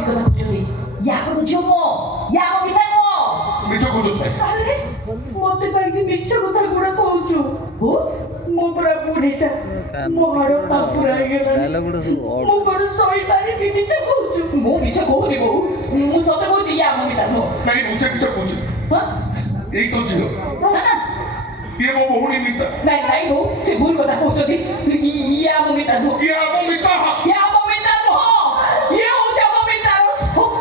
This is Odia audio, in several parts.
ঠিক কথা কହୁଛନ୍ତି ୟାକୁ ଝିଅ ମୋ ୟା ମୋ ବିତା ନୁହଁ ମିଛ କହୁଛ ଭାଇ ଆରେ ମତେ କାହିଁକି ମିଛ କଥା ଗୁଡା କହୁଛୁ ମୋ ପୁରା ବୁଢୀଟା ମୋ ହାଡ଼ ପାପୁରା ହେଇଗଲାଣି ମୁଁ କଣ ସହିପାରିବି ମିଛ କହୁଛୁ ମୁଁ ମିଛ କହୁନି ବୋଉ ମୁଁ ସତ କହୁଛି ୟା ମୋ ବିତା ନୁହଁ ନାଇଁ ମୁଁ ସେ ମିଛ କହୁଛି ଏଇ ତ ଝିଅ ନା ନା ଇଏ ମୋ ଭଉଣୀ ମିତା ନାଇଁ ନାଇଁ ବୋଉ ସେ ଭୁଲ କଥା କହୁଛନ୍ତି ୟା ମୋ ବିତା ନୁହଁ ଇଏ ଆମ ମିତା ୟା ମୋ ବିତା ନୁହଁ ଇଏ ହଉଛି ଆମ ବିତାର ସପ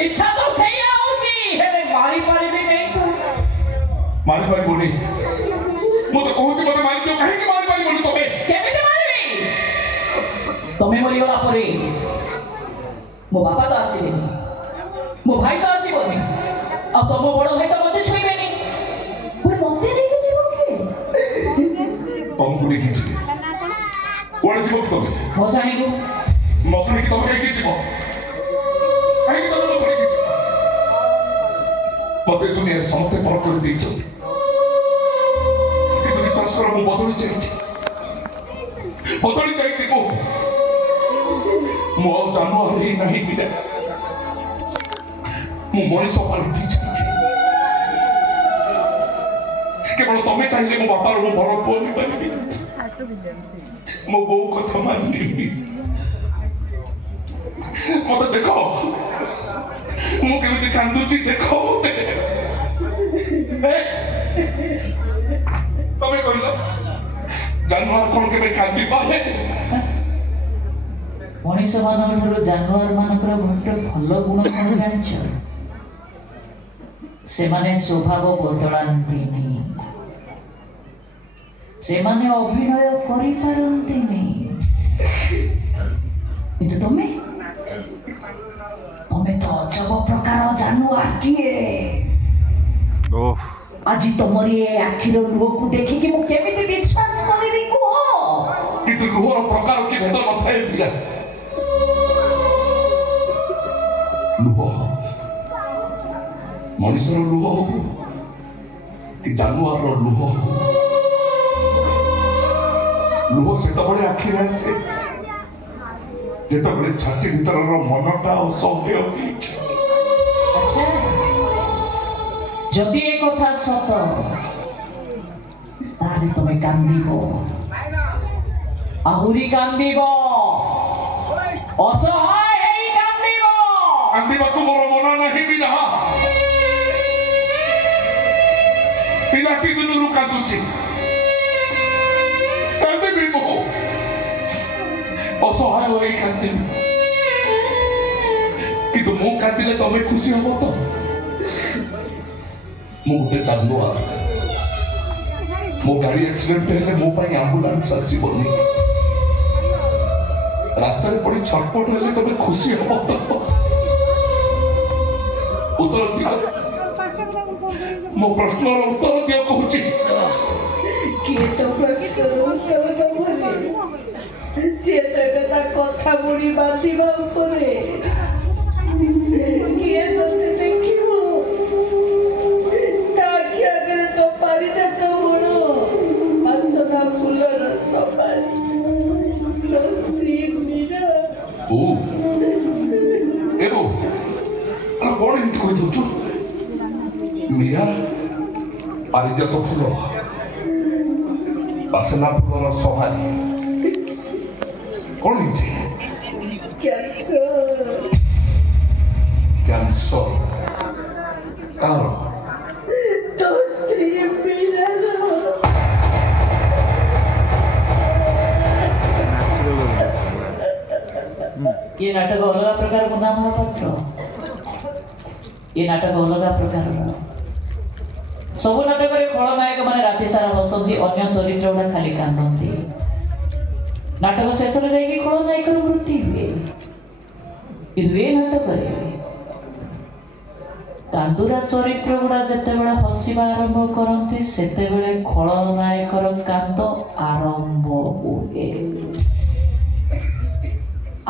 ଇଚ୍ଛା ତ ସେଇଆ ହଉଛି ହେଲେ ମାରି ପାରିବି ନାହିଁ ମାରି ପାରିବନି ମୁଁ ତ କହୁଛି ମତେ ମାରିଦିଅ କାହିଁକି ମାରି ପାରିବନି ତମେ କେମିତି ମାରିବି ତମେ ମରିଗଲା ପରେ ମୋ ବାପା ତ ଆସିବେନି ମୋ ଭାଇ ତ ଆସିବନି ଆଉ ତମ ବଡ ଭାଇ ତ ମତେ ଛୁଇଁବେନି ପୁଣି ମତେ ନେଇକି ଯିବ କିଏ ତମକୁ ନେଇକି ଯିବେ କୁଆଡେ ଯିବ କି ତମେ ମଶାଣିକୁ ମଶାଣିକି ତମେ କାହିଁକି ଯିବ କାହିଁକି ତମେ ମଶାଣିକି ଯିବ ମତେ ଦୁନିଆରେ ସମସ୍ତେ ପର କରିଦେଇଛନ୍ତି କିନ୍ତୁ ବିଶ୍ୱାସ କର ମୁଁ ବଦଳି ଯାଇଛି ମୁଁ ଆଉ ଜାନୁଆର ହେଇ ନାହିଁ ବିନା ମୁଁ ମଣିଷ ପାଲଟି ଯାଇଛି କେବଳ ତମେ ଚାହିଁଲେ ମୋ ବାପାର ମୋ ବଡ ପୁଅ ହେଇପାରିବି ମୋ ବୋଉ କଥା ମାନିବି ମତେ ଦେଖ ମୁଁ କେମିତି କାନ୍ଦୁଛି ଦେଖ ମତେ ତମେ କହିଲ ଜାନୁଆର କଣ କେବେ କାନ୍ଦି ପାରେ ମଣିଷ ମାନଙ୍କ ଠାରୁ ଜାନୁଆର ମାନଙ୍କର ଗୋଟେ ଭଲ ଗୁଣ କଣ ଜାଣିଛ ସେମାନେ ସ୍ୱଭାବ ବଦଳାନ୍ତିନି ସେମାନେ ଅଭିନୟ କରିପାରନ୍ତିନି କିନ୍ତୁ ତମେ ତ ଅଜବ ପ୍ରକାର ଜାନୁଆରଟିଏ ଆଜି ତମରି ଏ ଆଖିର ଲୁହକୁ ଦେଖିକି ମୁଁ କେମିତି ବିଶ୍ୱାସ କରିବି କୁହ କିନ୍ତୁ ଲୁହର ପ୍ରକାର କି ଭେଦ ନଥାଏ ପିଲା ଲୁହ ମଣିଷର ଲୁହ ହଉ କି ଜାନୁଆରର ଲୁହ ଲୁହ ସେତେବେଳେ ଆଖିରେ ଆସେ ଯେତେବେଳେ ଛାତି ଭିତରର ମନଟା ଅସହ୍ୟ ଆଚ୍ଛା ଯଦି ଏ କଥା ସତ ତାହେଲେ ତମେ କାନ୍ଦିବ ଆହୁରି କାନ୍ଦିବ ଅସହାୟ ହେଇ କାନ୍ଦିବ କାନ୍ଦିବାକୁ ମୋର ମନ ନାହିଁ ବିନା ପିଲାଟି ଦିନରୁ କାନ୍ଦୁଛି କାନ୍ଦିବି ମୁଁ ଅସହାୟ ହୋଇ କାନ୍ଦିବି କିନ୍ତୁ ମୁଁ କାନ୍ଦିଲେ ତମେ ଖୁସି ହବ ତ ମୁଁ ଗୋଟେ ଜାନୁଆର ମୋ ଗାଡି ଆକ୍ସିଡେଣ୍ଟ ହେଲେ ମୋ ପାଇଁ ଆମ୍ବୁଲାନ୍ସ ଆସିବନି ରାସ୍ତାରେ ପଡି ଛଟପଟ ହେଲେ ତମେ ଖୁସି ହବ ତ ଉତ୍ତର ଦିଅ ମୋ ପ୍ରଶ୍ନର ଉତ୍ତର ଦିଅ କହୁଛି କିଏ ତ ପ୍ରଶ୍ନର ଉତ୍ତର ଦେବନି ସିଏ ତ ଏବେ ତା କଥା ବୁଣି ବାନ୍ଧିବା ଉପରେ କିଏ ତତେ ଦେଖିବ ତା ଆଖି ଆଗରେ ତ ପାରିଜାତ ବଣ ଆସନା ଫୁଲର ସବାରି ସ୍ତ୍ରୀ ମୀରା କଣ ଏମିତି କହିଦଉଛୁ ମୀରା ପାରିଜାତ ଫୁଲ ବାସନା ଫୁଲର ସଭାରେ କଣ ହେଇଛି? କ୍ୟାନ୍ସର। କାହାର? ତୋ ସ୍ତ୍ରୀ ପିଲାର। ये नाटक अलग प्रकार मुन्ना महापात्र ये नाटक अलग प्रकार सबु नाटक खलनायक मैंने राति सारा हसती अन्य चरित्र गुड़ा खाली कांदती नाटक शेष जाकि खलनायक मृत्यु हुए किंतु ए नाटक कांदुरा चरित्र गुड़ा जिते बड़े हसवा आरंभ करती सेते बेले खलनायकर कांद आरंभ हुए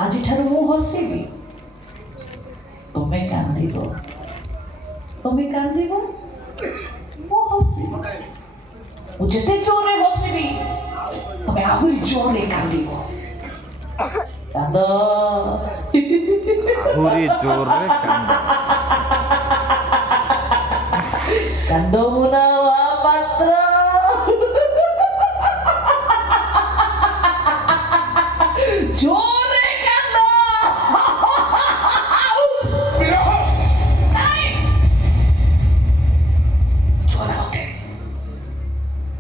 आज ठार मु हसबी तुम्हें कांदीब मु हसबी मु जेते जोरे हसबी तुम्हें आहुरी जोरे कांदीब कांद आहुरी जोरे कांद मुना पात्र जोरे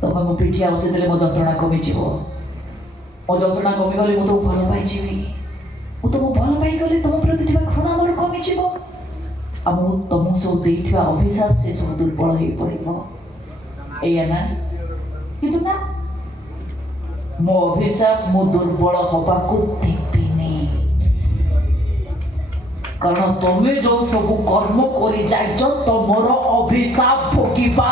तब मो पिठी औषधि मो जंत्रणा कमिज मो जंत्रणा कमिगले मु तो भल पाई मु तुम भल पाई गले तुम प्रति घृणा मोर कमिज तुम सब देथिबा अभिशाप से सब दुर्बल हो पड़ो एया ना किंतु ना मो अभिशाप मु दुर्बल हवा को देबिनी कारण तुम्हें जो सब कर्म करी जाइछ तुमर अभिशाप भोगिबा